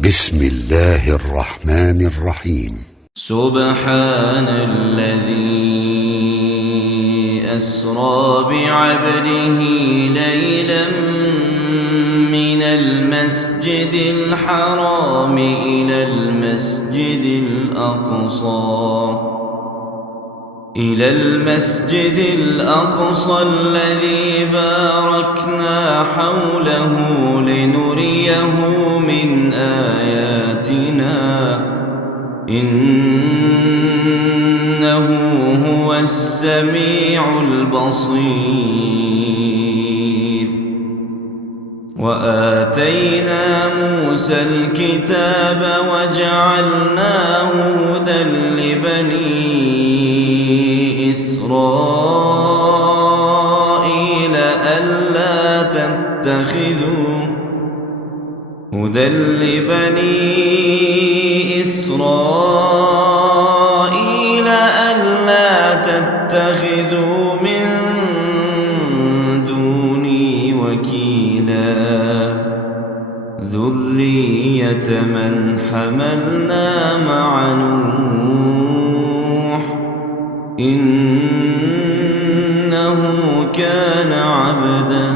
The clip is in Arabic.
بسم الله الرحمن الرحيم. سبحان الذي أسرى بعبده ليلا من المسجد الحرام إلى المسجد الأقصى الذي باركنا حوله لنريه من آياتنا إنه هو السميع البصير. وآتينا موسى الكتاب وجعلناه هدى لبني إسرائيل ألا تتخذوا من دوني وكيلا ذرية من حملنا مع نوح إنه كان عبدا